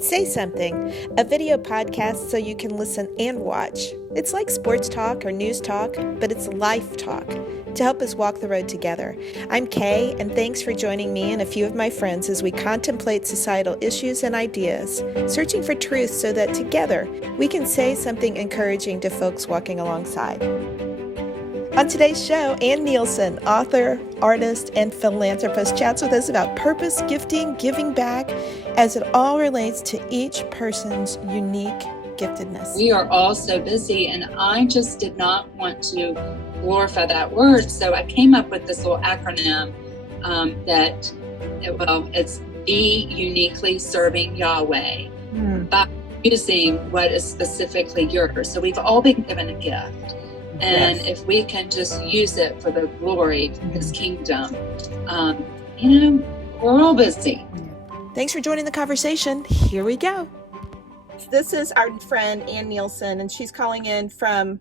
Say Something, a video podcast so you can listen and watch. It's like sports talk or news talk, but it's life talk to help us walk the road together. I'm Kay, and thanks for joining me and a few of my friends as we contemplate societal issues and ideas, searching for truth so that together we can say something encouraging to folks walking alongside. On today's show, Neilson, author, artist, and philanthropist, chats with us about purpose, gifting, giving back, as it all relates to each person's unique giftedness. We are all so busy, and I just did not want to glorify that word, so I came up with this little acronym it's Be Uniquely Serving Yaweh, by using what is specifically yours. So we've all been given a gift. And if we can just use it for the glory of His kingdom, we're all busy. Thanks for joining the conversation. Here we go. This is our friend Neilson, and she's calling in from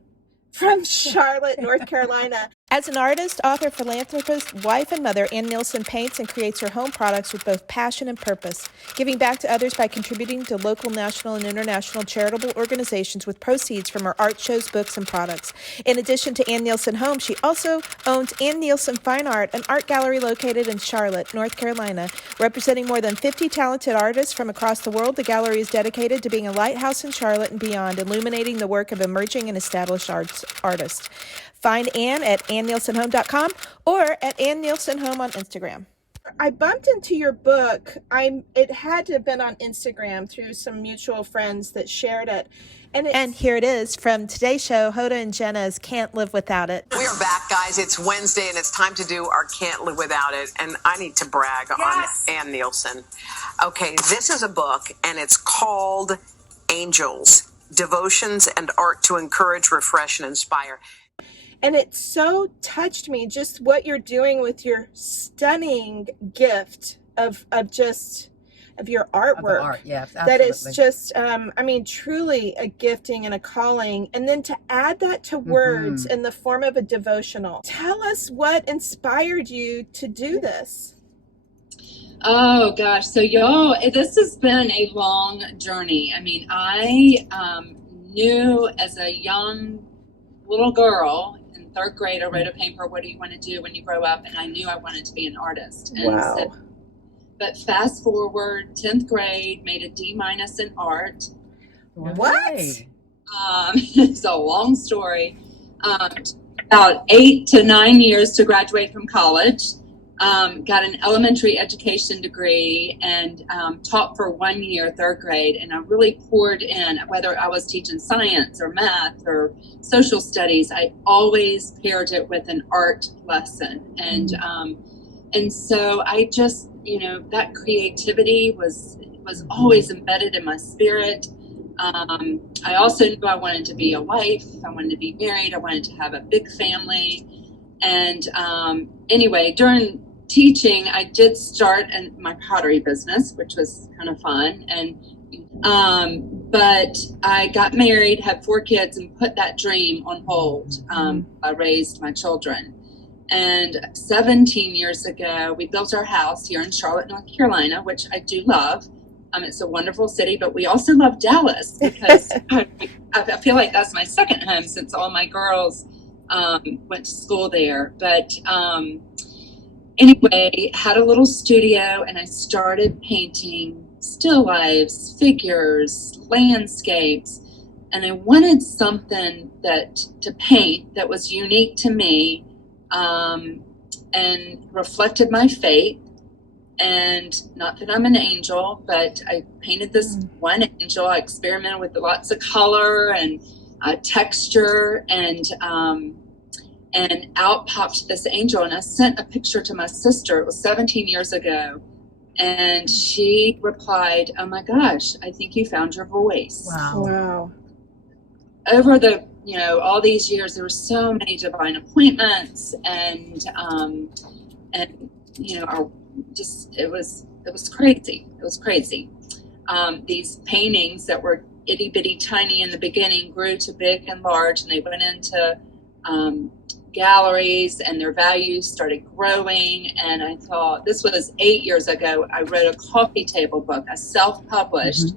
Charlotte, North Carolina. As an artist, author, philanthropist, wife, and mother, Neilson paints and creates her home products with both passion and purpose, giving back to others by contributing to local, national, and international charitable organizations with proceeds from her art shows, books, and products. In addition to Neilson Home, she also owns Neilson Fine Art, an art gallery located in Charlotte, North Carolina. Representing more than 50 talented artists from across the world, the gallery is dedicated to being a lighthouse in Charlotte and beyond, illuminating the work of emerging and established artists. Find Anne at AnneNeilsonHome.com or at AnneNeilsonHome on Instagram. I bumped into your book. It had to have been on Instagram through some mutual friends that shared it. And here it is from today's show, Hoda and Jenna's Can't Live Without It. We are back, guys. It's Wednesday, and it's time to do our Can't Live Without It. And I need to brag on Anne Neilson. Okay, this is a book, and it's called Angels, Devotions and Art to Encourage, Refresh, and Inspire. And it so touched me, just what you're doing with your stunning gift of your artwork. Art, yes, that is just, truly a gifting and a calling. And then to add that to words in the form of a devotional. Tell us what inspired you to do this. Oh gosh, so y'all, this has been a long journey. I knew as a young little girl in third grade, I wrote a paper, what do you want to do when you grow up? And I knew I wanted to be an artist. And wow. But fast forward, 10th grade, made a D- in art. What? It's a long story. About 8 to 9 years to graduate from college. Got an elementary education degree and taught for 1 year, third grade. And I really poured in, whether I was teaching science or math or social studies, I always paired it with an art lesson. And so I just, that creativity was always embedded in my spirit. I also knew I wanted to be a wife. I wanted to be married. I wanted to have a big family. And anyway, during teaching, I did start my pottery business, which was kind of fun. But I got married, had 4 kids, and put that dream on hold. I raised my children. And 17 years ago, we built our house here in Charlotte, North Carolina, which I do love. It's a wonderful city, but we also love Dallas because I feel like that's my second home since all my girls went to school there. But anyway, had a little studio, and I started painting still lifes, figures, landscapes, and I wanted something to paint that was unique to me and reflected my faith. And not that I'm an angel, but I painted this one angel. I experimented with lots of color and texture, and out popped this angel. And I sent a picture to my sister. It was 17 years ago. And she replied, "Oh my gosh, I think you found your voice." Wow. Over all these years, there were so many divine appointments, and it was crazy. It was crazy. These paintings that were itty bitty tiny in the beginning grew to big and large, and they went into galleries, and their values started growing. And I thought, this was 8 years ago, I wrote a coffee table book, a self-published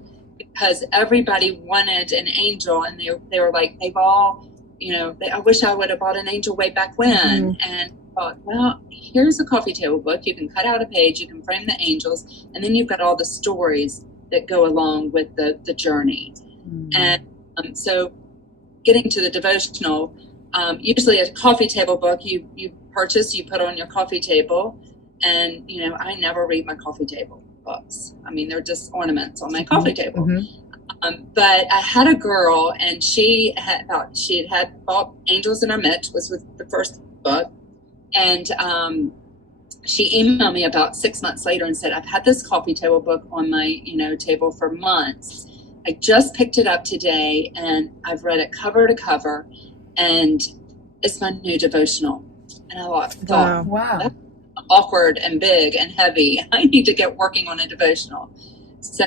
because everybody wanted an angel, and they were like, they've all, I wish I would have bought an angel way back when. And I thought, well, here's a coffee table book. You can cut out a page, you can frame the angels, and then you've got all the stories that go along with the journey. And so getting to the devotional, usually a coffee table book you purchase, you put on your coffee table. And, I never read my coffee table books. I mean, they're just ornaments on my coffee table. But I had a girl, and she had bought Angels in Our Midst, was with the first book. And she emailed me about 6 months later and said, I've had this coffee table book on my, table for months. I just picked it up today, and I've read it cover to cover, and it's my new devotional. And I thought, wow. That's awkward and big and heavy. I need to get working on a devotional. So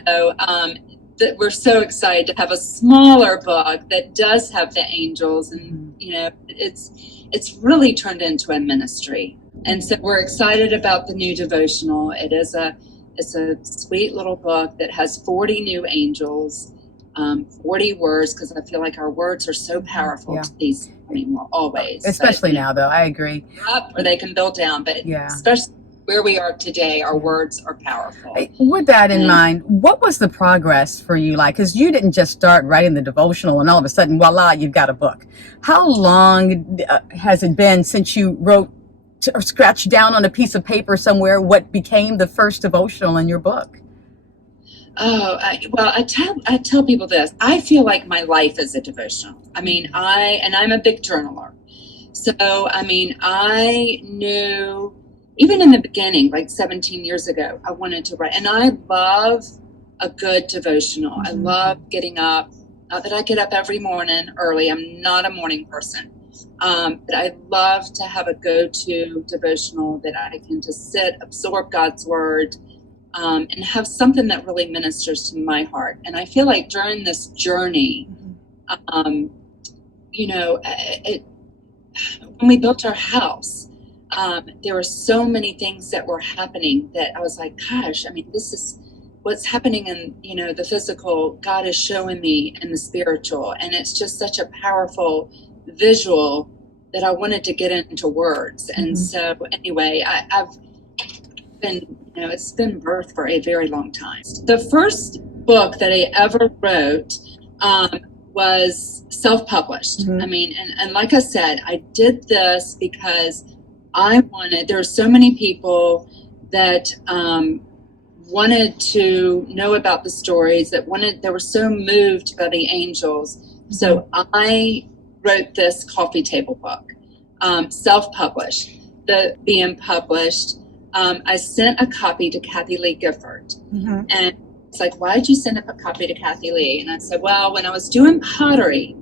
we're so excited to have a smaller book that does have the angels, and it's really turned into a ministry. And so we're excited about the new devotional. It's a sweet little book that has 40 new angels, 40 words, because I feel like our words are so powerful to these. I mean, well, always. Especially now, though. I agree. Up or they can build down, but especially where we are today, our words are powerful. With that in mind, what was the progress for you like? Because you didn't just start writing the devotional and all of a sudden, voila, you've got a book. How long has it been since you wrote or scratched down on a piece of paper somewhere what became the first devotional in your book? Oh, I tell people this. I feel like my life is a devotional. I mean, I'm a big journaler. So, I mean, I knew even in the beginning, like 17 years ago, I wanted to write. And I love a good devotional. I love getting up. Not that I get up every morning early. I'm not a morning person. But I love to have a go-to devotional that I can just sit, absorb God's word, and have something that really ministers to my heart. And I feel like during this journey, when we built our house, there were so many things that were happening that I was like, gosh, I mean, this is what's happening in, the physical, God is showing me in the spiritual. And it's just such a powerful visual that I wanted to get into words. And so anyway, I've been, it's been birthed for a very long time. The first book that I ever wrote was self-published. I mean, and like I said, I did this because there were so many people that wanted to know about the stories, they were so moved by the angels. So I wrote this coffee table book, self-published. Being published, I sent a copy to Kathy Lee Gifford. And it's like, why did you send a copy to Kathy Lee? And I said, well, when I was doing pottery,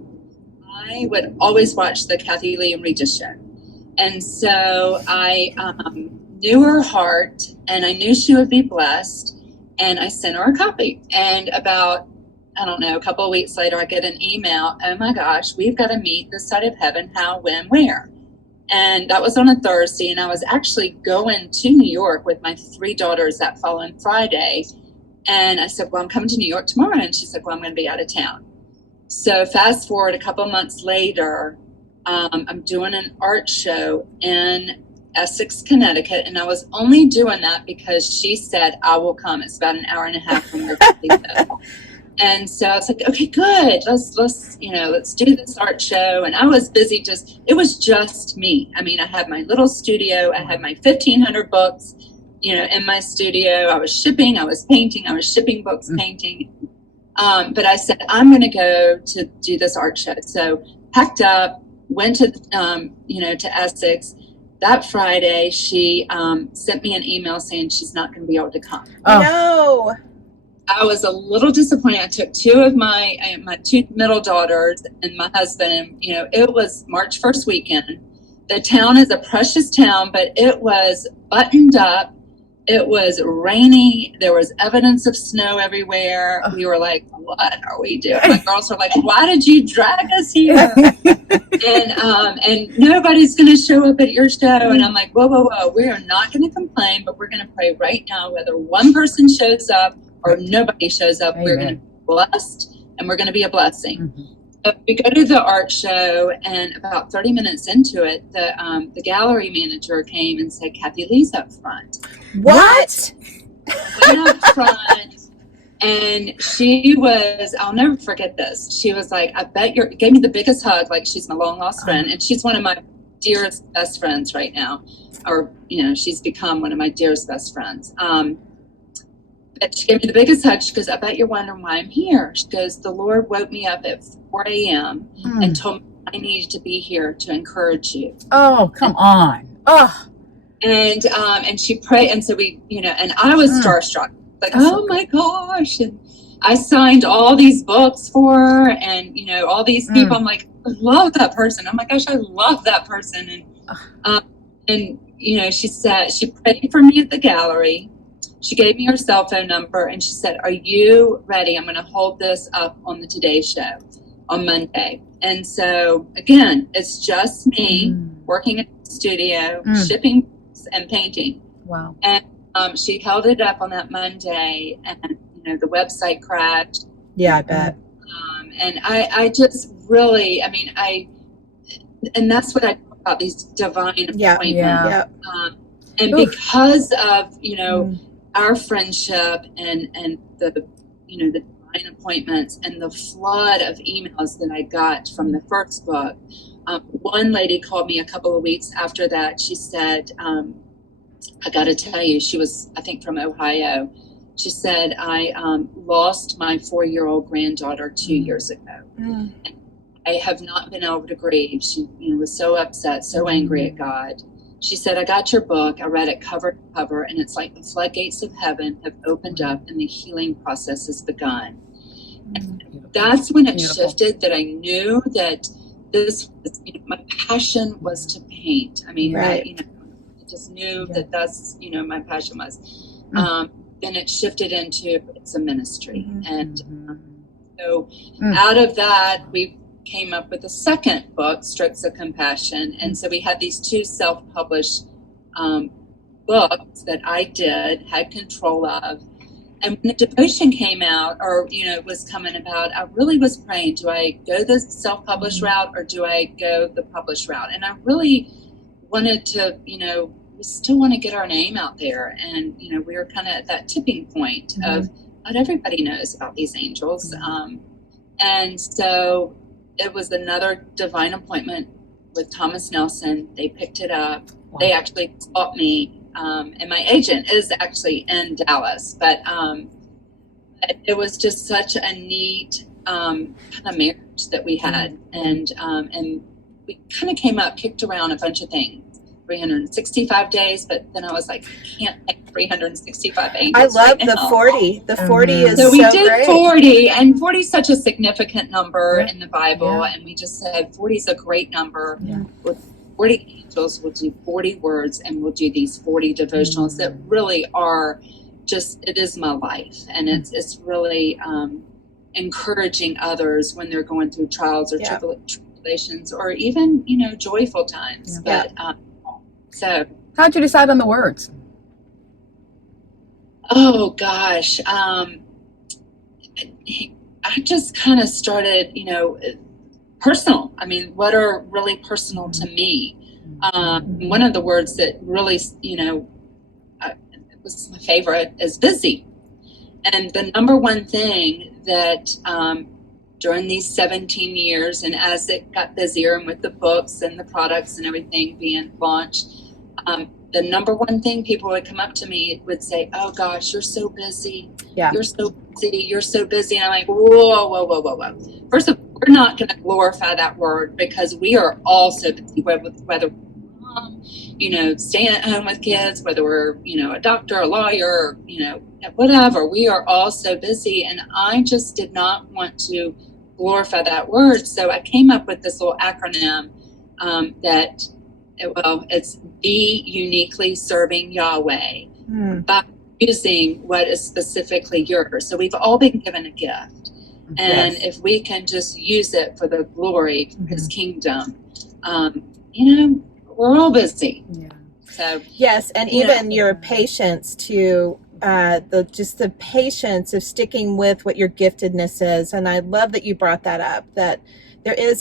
I would always watch the Kathy Lee and Regis show. And so I knew her heart, and I knew she would be blessed, and I sent her a copy. And about, I don't know, a couple of weeks later, I get an email, oh my gosh, we've got to meet this side of heaven, how, when, where? And that was on a Thursday, and I was actually going to New York with my 3 daughters that following Friday. And I said, well, I'm coming to New York tomorrow. And she said, well, I'm going to be out of town. So fast forward a couple of months later, I'm doing an art show in Essex, Connecticut, and I was only doing that because she said, I will come. It's about an hour and a half from your place. And so I was like, okay, good. Let's do this art show. And I was busy it was just me. I mean, I had my little studio. I had my 1,500 books, in my studio. I was shipping, I was painting, I was shipping books, painting. But I said, I'm going to go to do this art show. So packed up, went to, to Essex. That Friday, she sent me an email saying she's not going to be able to come. Oh. No. I was a little disappointed. I took 2 of my 2 middle daughters and my husband, and it was March 1st weekend. The town is a precious town, but it was buttoned up. It was rainy. There was evidence of snow everywhere. We were like, what are we doing? My girls were like, why did you drag us here? and nobody's going to show up at your show. And I'm like, whoa. We are not going to complain, but we're going to pray right now, whether one person shows up or nobody shows up. Amen. We're going to be blessed and we're going to be a blessing. Mm-hmm. So we go to the art show, and about 30 minutes into it, the gallery manager came and said, Kathy Lee's up front. What? Went up front, and she was, I'll never forget this. She was like, I bet gave me the biggest hug, like she's my long lost friend. And she's one of my dearest best friends right now. Or, she's become one of my dearest best friends. But she gave me the biggest hug. She goes, I bet you're wondering why I'm here. She goes, the Lord woke me up at 4 a.m. and told me I needed to be here to encourage you. Oh, come on. Oh. And she prayed. And so we, and I was starstruck. Like, oh my gosh. And I signed all these books for her and, all these people. I'm like, I love that person. Oh my gosh, I love that person. And she said, she prayed for me at the gallery. She gave me her cell phone number and she said, are you ready? I'm going to hold this up on the Today Show on Monday. And so again, it's just me working in the studio, shipping and painting. Wow. And she held it up on that Monday and, the website crashed. Yeah, I bet. And I just really, and that's what I talk about, these divine appointments. Yeah. And because of, our friendship and the, the divine appointments and the flood of emails that I got from the first book, one lady called me a couple of weeks after that. She said, I got to tell you, she was, I think, from Ohio. She said, I lost my 4-year-old granddaughter 2 years ago. And I have not been able to grieve. She was so upset, so angry at God. She said, I got your book. I read it cover to cover, and it's like the floodgates of heaven have opened up and the healing process has begun. And that's when it shifted, that I knew that this was, my passion was to paint. I just knew that that's, my passion was. Then it shifted into it's a ministry. And so out of that, we came up with a second book, Strokes of Compassion. And so we had these 2 self-published books that I had control of. And when the devotion came out, or, was coming about, I really was praying, do I go the self-published route or do I go the published route? And I really wanted to, we still want to get our name out there. And, we were kind of at that tipping point of not everybody knows about these angels. And so it was another divine appointment with Thomas Neilson. They picked it up. Wow. They actually called me, and my agent is actually in Dallas. But it was just such a neat kind of marriage that we had, and we kind of came up, kicked around a bunch of things. 365 days, but then I was like, I can't make 365 angels. I love right the now. 40. The 40 is so we did great. 40, and 40 is such a significant number in the Bible, and we just said 40 is a great number. With 40 angels, we'll do 40 words, and we'll do these 40 devotionals that really are just, it is my life, and it's really encouraging others when they're going through trials or tribulations, or even joyful times. But so, how'd you decide on the words? Oh gosh, I just kind of started, personal. What are really personal to me? One of the words that really, was my favorite is busy. And the number one thing that during these 17 years, and as it got busier and with the books and the products and everything being launched, the number one thing people would come up to me would say, oh gosh, you're so busy. You're so busy. You're so busy. And I'm like, whoa. First of all, we're not going to glorify that word, because we are all so busy, whether we're mom, staying at home with kids, whether we're, a doctor, a lawyer, whatever. We are all so busy. And I just did not want to glorify that word. So I came up with this little acronym that, it's Be Uniquely Serving Yahweh, by using what is specifically yours. So we've all been given a gift. And if we can just use it for the glory of his kingdom, we're all busy. So yes, and even your patience to the patience of sticking with what your giftedness is. And I love that you brought that up, that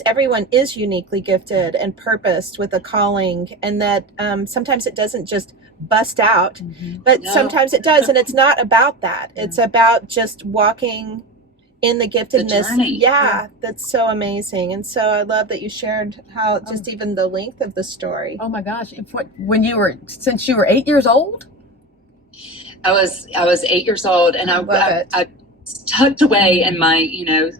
everyone is uniquely gifted and purposed with a calling, and that sometimes it doesn't just bust out, but sometimes it does. And it's not about that. It's about just walking in the giftedness. That's so amazing. And so I love that you shared how just even the length of the story. Oh my gosh. Since you were 8 years old? I was 8 years old, and I tucked away in my,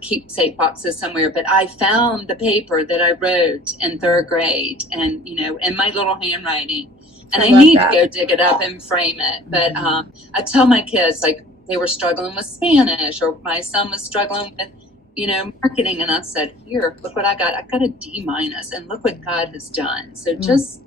keepsake boxes somewhere, but I found the paper that I wrote in third grade, and, in my little handwriting, and I need to go dig it up and frame it. But I tell my kids, like, they were struggling with Spanish, or my son was struggling with, marketing. And I said, here, look what I got. I got a D-, and look what God has done. So just,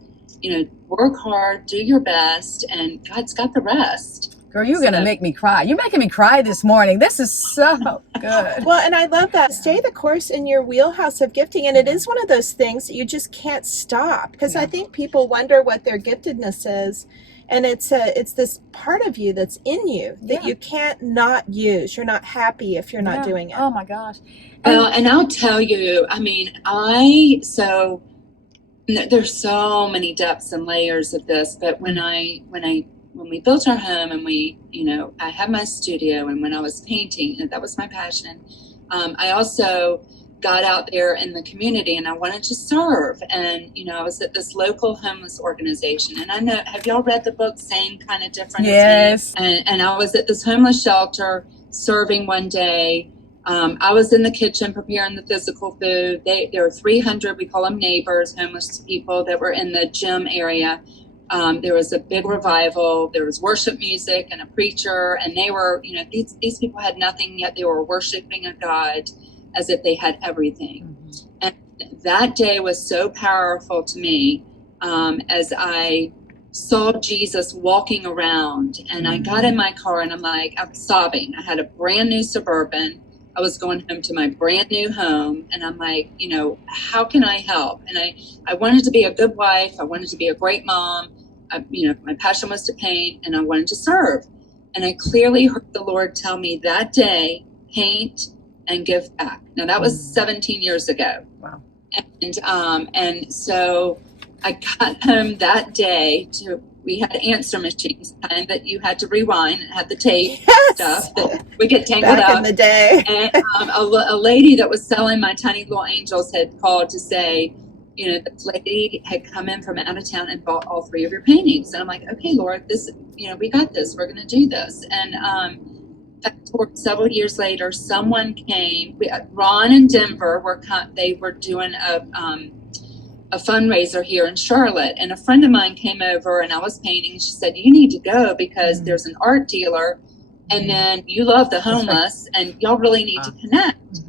work hard, do your best, and God's got the rest. Girl, you're going to make me cry. You're making me cry this morning. This is so good. Well, and I love that. Stay the course in your wheelhouse of gifting. And it is one of those things that you just can't stop, because I think people wonder what their giftedness is. And it's this part of you that's in you that you can't not use. You're not happy if you're not doing it. Oh my gosh. Well, and I'll tell you, I mean, there's so many depths and layers of this, but when we built our home, and I had my studio, and when I was painting, and that was my passion, I also got out there in the community, and I wanted to serve. And, I was at this local homeless organization, and have y'all read the book Same Kind of Different? Yes. And I was at this homeless shelter serving one day. I was in the kitchen preparing the physical food. There were 300, we call them neighbors, homeless people that were in the gym area. There was a big revival. There was worship music and a preacher, and they were, these people had nothing, yet they were worshiping a God as if they had everything. And that day was so powerful to me, as I saw Jesus walking around, and I got in my car, and I'm sobbing. I had a brand new Suburban. I was going home to my brand new home, and I'm like, how can I help? And I wanted to be a good wife. I wanted to be a great mom. My passion was to paint, and I wanted to serve. And I clearly heard the Lord tell me that day, paint and give back. Now that was 17 years ago. Wow. And so I got home that day we had answer machines, kind that you had to rewind, and had the tape stuff that would get tangled back up in the day. And a lady that was selling my tiny little angels had called to say, this lady had come in from out of town and bought all 3 of your paintings. And I'm like, okay, Lord, this, we got this. We're going to do this. And several years later, someone came. Ron and Denver they were doing a fundraiser here in Charlotte, and a friend of mine came over, and I was painting. She said, you need to go, because there's an art dealer, and then you love the homeless, and y'all really need to connect.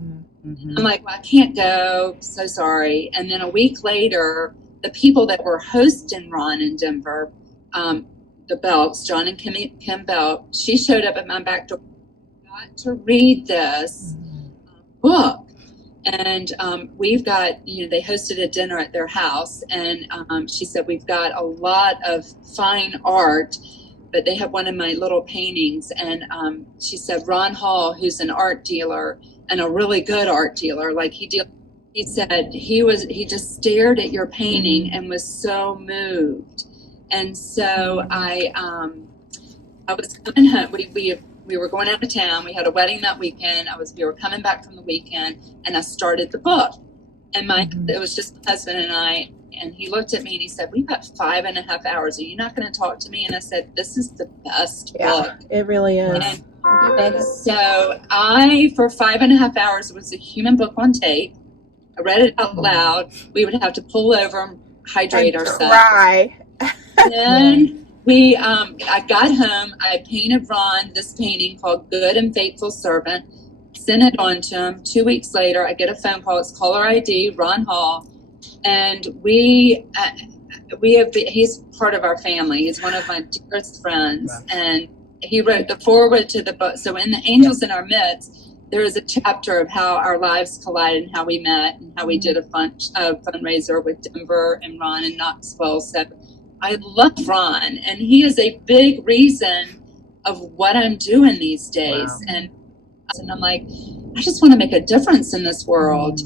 I'm like, well, I can't go, so sorry. And then a week later, the people that were hosting Ron in Denver, the Belks, John and Kim Belk, she showed up at my back door. Got to read this book. And we've got, they hosted a dinner at their house, and she said, we've got a lot of fine art, but they have one of my little paintings. And she said, Ron Hall, who's an art dealer, and a really good art dealer, like he said he just stared at your painting and was so moved. And so I was coming home. We were going out of town. We had a wedding that weekend. We were coming back from the weekend, and I started the book. And it was just my husband and I, and he looked at me and he said, we've got 5.5 hours. Are you not going to talk to me? And I said, this is the best book. It really is. And so for 5.5 hours, it was a human book on tape. I read it out loud. We would have to pull over and hydrate ourselves. Cry. Then I got home. I painted Ron this painting called Good and Faithful Servant, sent it on to him. 2 weeks later, I get a phone call. It's caller ID, Ron Hall. And he's part of our family. He's one of my dearest friends. Wow. And he wrote the foreword to the book. So in the Angels in Our Midst, there is a chapter of how our lives collided and how we met and how we did a fundraiser with Denver and Ron in Knoxville. So I love Ron, and he is a big reason of what I'm doing these days. Wow. And I'm like, I just want to make a difference in this world.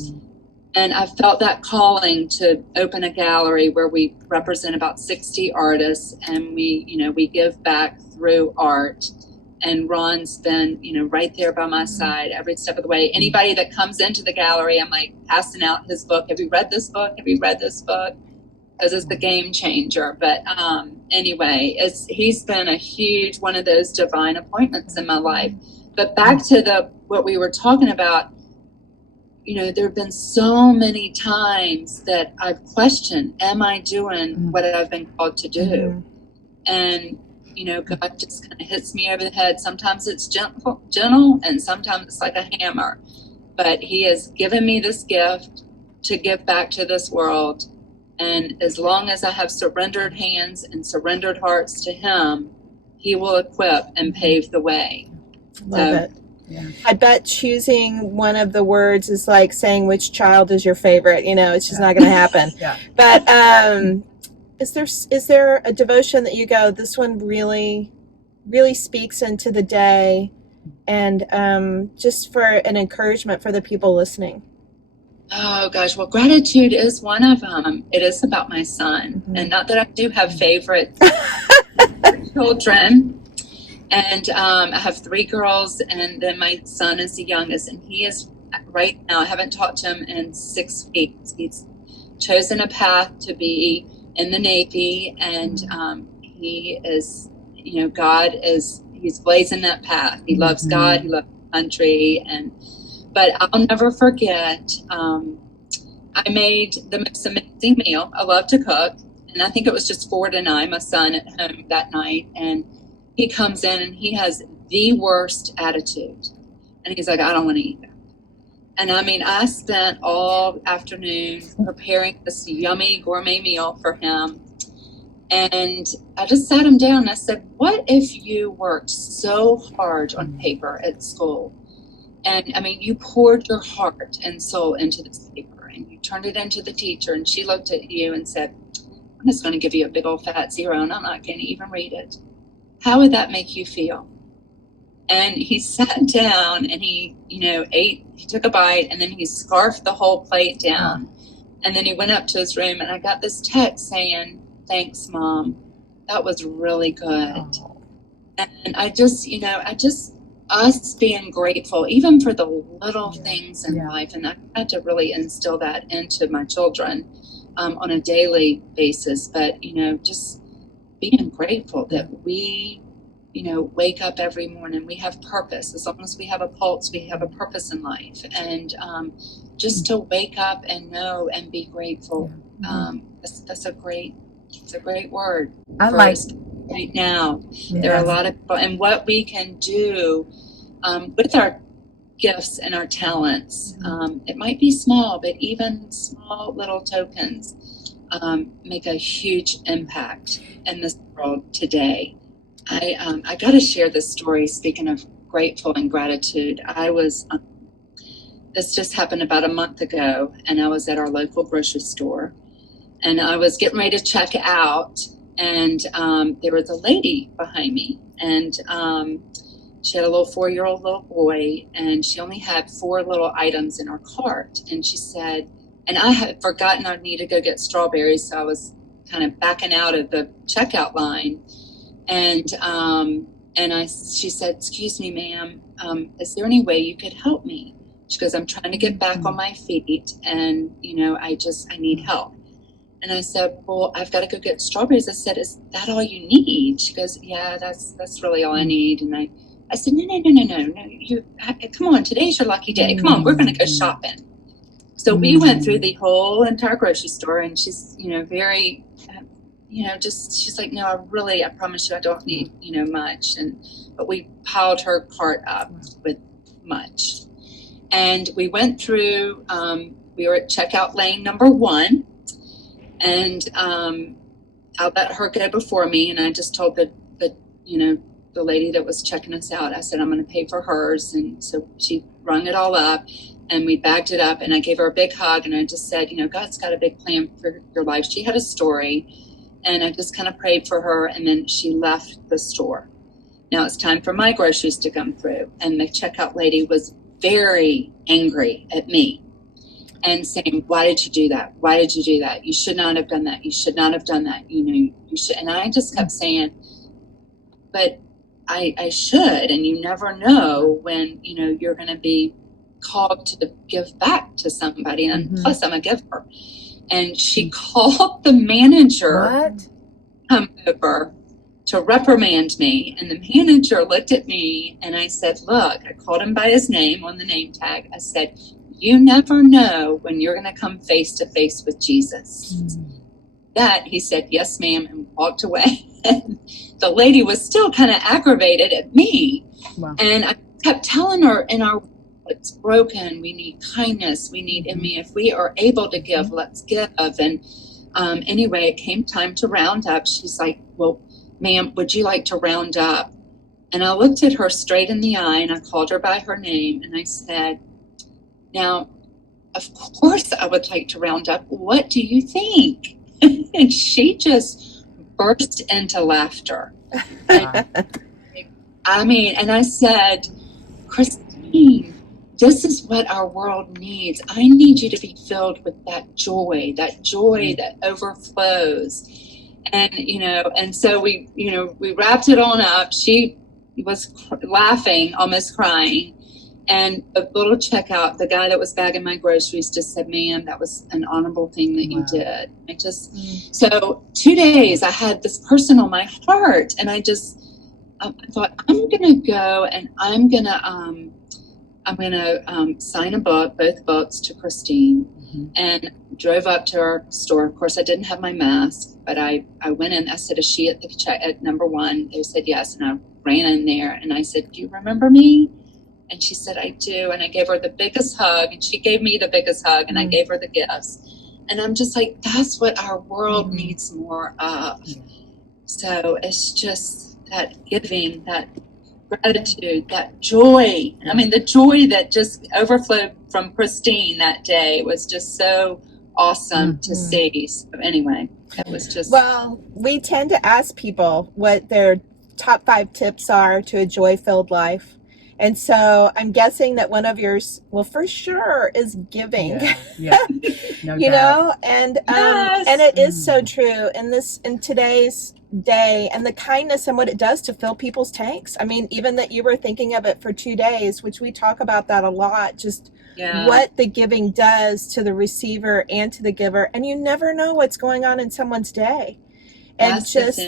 And I felt that calling to open a gallery where we represent about 60 artists, and we give back through art. And Ron's been, right there by my side every step of the way. Anybody that comes into the gallery, I'm like passing out his book. Have you read this book? Have you read this book? Because it's the game changer. But anyway, he's been a huge one of those divine appointments in my life. But back to what we were talking about, there have been so many times that I've questioned, am I doing what I've been called to do? And, God just kind of hits me over the head. Sometimes it's gentle, and sometimes it's like a hammer. But he has given me this gift to give back to this world. And as long as I have surrendered hands and surrendered hearts to him, he will equip and pave the way. Love it. Yeah. I bet choosing one of the words is like saying which child is your favorite. It's just not going to happen. But is there a devotion that you go, this one really, really speaks into the day, and just for an encouragement for the people listening? Oh gosh, well, gratitude is one of them. It is about my son, and not that I do have favorite children. And I have 3 girls, and then my son is the youngest, and he is right now, I haven't talked to him in 6 weeks. He's chosen a path to be in the Navy, and he is, he's blazing that path. He loves God, he loves the country, but I'll never forget, I made the most amazing meal. I love to cook, and I think it was just 4 to 9, my son at home that night, and he comes in and he has the worst attitude. And he's like, I don't want to eat that. And I spent all afternoon preparing this yummy gourmet meal for him. And I just sat him down and I said, what if you worked so hard on paper at school? And you poured your heart and soul into this paper, and you turned it into the teacher, and she looked at you and said, I'm just going to give you a big old fat 0, and I'm not going to even read it. How would that make you feel? And he sat down and he, ate, he took a bite, and then he scarfed the whole plate down. And then he went up to his room, and I got this text saying, thanks, Mom. That was really good. And us being grateful, even for the little things in life. And I had to really instill that into my children on a daily basis. But, just being grateful that we, wake up every morning, we have purpose. As long as we have a pulse, we have a purpose in life. And just to wake up and know and be grateful, that's a great word. I like right now. There are a lot of people, and what we can do with our gifts and our talents, it might be small, but even small little tokens make a huge impact in this world today. I got to share this story. Speaking of grateful and gratitude, this just happened about a month ago, and I was at our local grocery store, and I was getting ready to check out, and there was a lady behind me, and she had a little 4-year-old little boy, and she only had 4 little items in her cart, and she said, and I had forgotten I need to go get strawberries, so I was kind of backing out of the checkout line, and she said, excuse me, ma'am, is there any way you could help me? She goes, I'm trying to get back on my feet, and I need help. And I said, well, I've got to go get strawberries. I said, is that all you need? She goes, yeah, that's really all I need. And I said, no, come on, today's your lucky day. Come on, we're going to go shopping. So we went through the whole entire grocery store, and she's, very, she's like, no, I promise you I don't need, much. But we piled her cart up with much. And we went through, we were at checkout lane number 1, and I let her go before me, and I just told the lady that was checking us out, I said, I'm going to pay for hers. And so she rung it all up, and we bagged it up, and I gave her a big hug, and I just said, God's got a big plan for your life. She had a story, and I just kind of prayed for her, and then she left the store. Now it's time for my groceries to come through. And the checkout lady was very angry at me and saying, why did you do that? Why did you do that? You should not have done that. You should not have done that. You should. And I just kept saying, but I should. And you never know when, you're going to be called to give back to somebody. And plus I'm a giver. And she called the manager come over to reprimand me. And the manager looked at me and I said, look, I called him by his name on the name tag. I said, you never know when you're going to come face to face with Jesus. That he said, yes, ma'am, and walked away. And the lady was still kind of aggravated at me. Wow. And I kept telling her, it's broken. We need kindness. We need, if we are able to give, let's give. And anyway, it came time to round up. She's like, well, ma'am, would you like to round up? And I looked at her straight in the eye and I called her by her name. And I said, now, of course I would like to round up. What do you think? And she just burst into laughter. And I said, Christine, this is what our world needs. I need you to be filled with that joy that overflows. And, and so we wrapped it on up. She was laughing, almost crying. And the little checkout, the guy that was bagging my groceries just said, ma'am, that was an honorable thing that you did. So 2 days I had this person on my heart, and I thought, I'm going to go and I'm going to sign both books to Christine, and drove up to our store. Of course, I didn't have my mask, but I went in. I said, is she at number one? They said yes. And I ran in there and I said, do you remember me? And she said, I do. And I gave her the biggest hug, and she gave me the biggest hug, and I gave her the gifts. And I'm just like, that's what our world needs more of. So it's just that giving, that gratitude, that joy. I mean, the joy that just overflowed from Christine that day was just so awesome to see. So anyway, it was just. Well, we tend to ask people what their top 5 tips are to a joy-filled life. And so I'm guessing that one of yours, well, for sure, is giving. No doubt. And it is so true in today's day, and the kindness and what it does to fill people's tanks. I mean, even that you were thinking of it for 2 days, which we talk about that a lot, just what the giving does to the receiver and to the giver. And you never know what's going on in someone's day. And that's just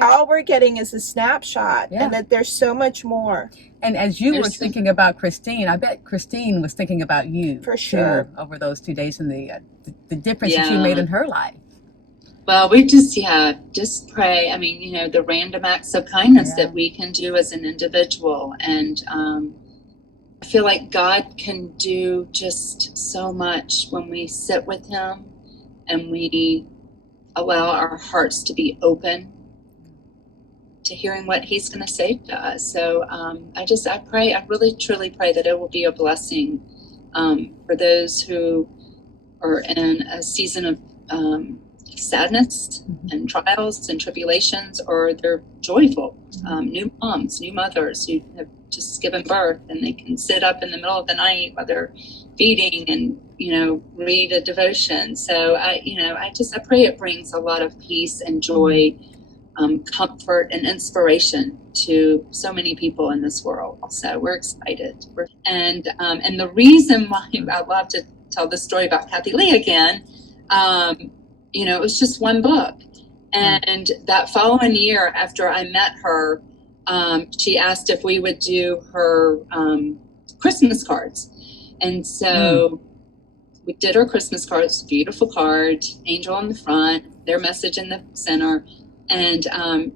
all we're getting is a snapshot, and that there's so much more. And as you were thinking about Christine, I bet Christine was thinking about you for sure over those 2 days, and the difference that you made in her life. Well, we just pray. I mean, the random acts of kindness that we can do as an individual, and I feel like God can do just so much when we sit with Him and we allow our hearts to be open to hearing what He's going to say to us. So I pray, I really truly pray that it will be a blessing for those who are in a season of sadness and trials and tribulations, or they're joyful, new moms, new mothers who have just given birth, and they can sit up in the middle of the night while they're feeding and read a devotion. So I pray it brings a lot of peace and joy, comfort and inspiration to so many people in this world. So we're excited. And the reason why I love to tell the story about Kathy Lee again, it was just one book. And that following year after I met her, she asked if we would do her Christmas cards. And so we did her Christmas cards, beautiful card, angel on the front, their message in the center. And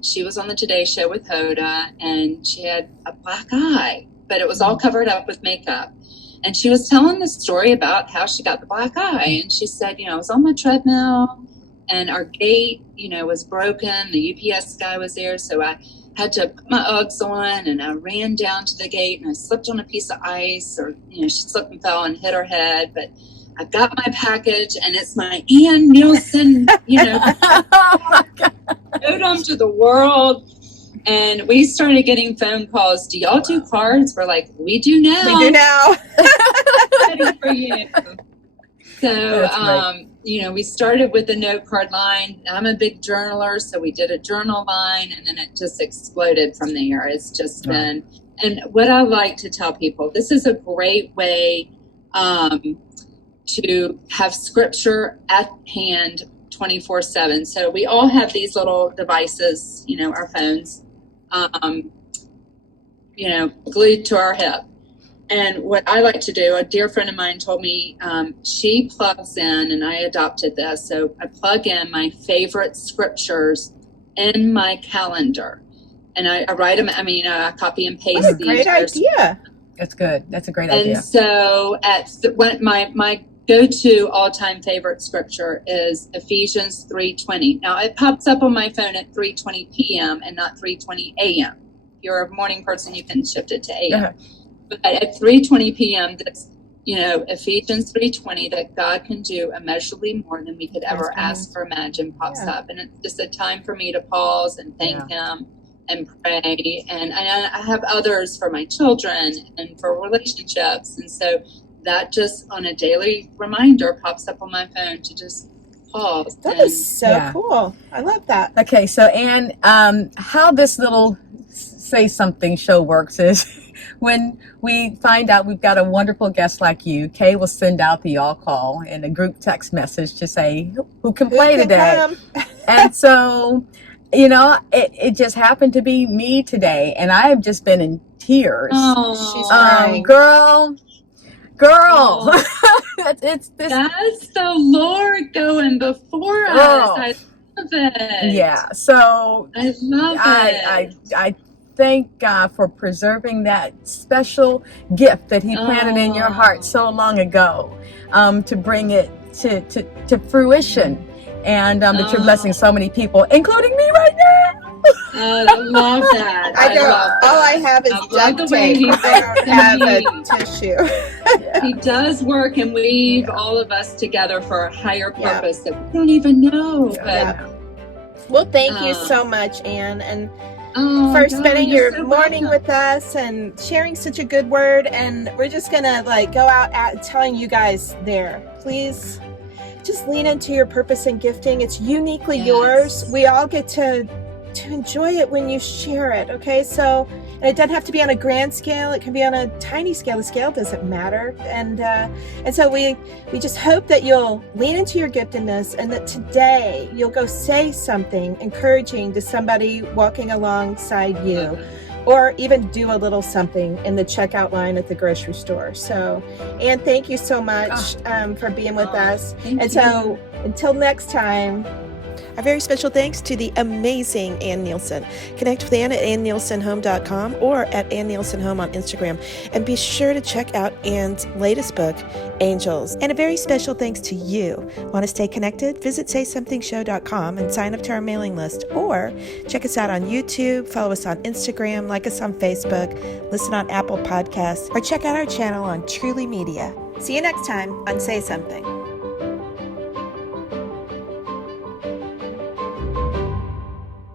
she was on the Today Show with Hoda, and she had a black eye, but it was all covered up with makeup. And she was telling the story about how she got the black eye. And she said, I was on my treadmill and our gate, was broken. The UPS guy was there. So I had to put my Uggs on, and I ran down to the gate, and I slipped on a piece of ice, or, she slipped and fell and hit her head. But I got my package, and it's my Neilson, ode to the world. And we started getting phone calls. Do y'all do cards? We're like, we do now. We do now. Ready for you. So, we started with the note card line. I'm a big journaler, so we did a journal line, and then it just exploded from there. It's just been, and what I like to tell people, this is a great way to have scripture at hand 24/7. So we all have these little devices, our phones, glued to our hip. And what I like to do, a dear friend of mine told me, she plugs in, and I adopted this. So I plug in my favorite scriptures in my calendar, and I write them. I copy and paste. What a great idea! That's good. That's a great idea. And so my go-to all-time favorite scripture is Ephesians 3:20. Now it pops up on my phone at 3:20 p.m. and not 3:20 a.m. If you're a morning person, you can shift it to a.m. But at 3:20 p.m., that's, Ephesians 3:20, that God can do immeasurably more than we could ever ask or imagine, pops up. And it's just a time for me to pause and thank Him and pray. And I have others for my children and for relationships. And so that just on a daily reminder pops up on my phone to just pause. That is so cool. I love that. Okay, so Ann, how this little Say Something show works is when we find out we've got a wonderful guest like you, Kay will send out the all call in a group text message to say who can play today. And so, it just happened to be me today, and I have just been in tears. Oh, she's crying. Girl. It's this. That's the Lord going before us. I love it. Yeah. So I love it. I thank God for preserving that special gift that He planted in your heart so long ago, to bring it to fruition, and that you're blessing so many people, including me right now. I love that. All I have is duct tape. I don't have a tissue. He does work and weave all of us together for a higher purpose that we don't even know. Well, thank you so much, Ann, and for spending your morning with us and sharing such a good word. And we're just gonna go out telling you guys there, please just lean into your purpose and gifting. It's uniquely yours. We all get to enjoy it when you share it. Okay, so, and it doesn't have to be on a grand scale. It can be on a tiny scale. The scale doesn't matter. And so we just hope that you'll lean into your giftedness, and that today you'll go say something encouraging to somebody walking alongside you, or even do a little something in the checkout line at the grocery store. So, Ann, thank you so much for being with us. And so until next time, a very special thanks to the amazing Ann Neilson. Connect with Ann at AnnNeilsonHome.com or at Ann Neilson Home on Instagram. And be sure to check out Ann's latest book, Angels. And a very special thanks to you. Want to stay connected? Visit SaySomethingShow.com and sign up to our mailing list. Or check us out on YouTube, follow us on Instagram, like us on Facebook, listen on Apple Podcasts, or check out our channel on Truly Media. See you next time on Say Something.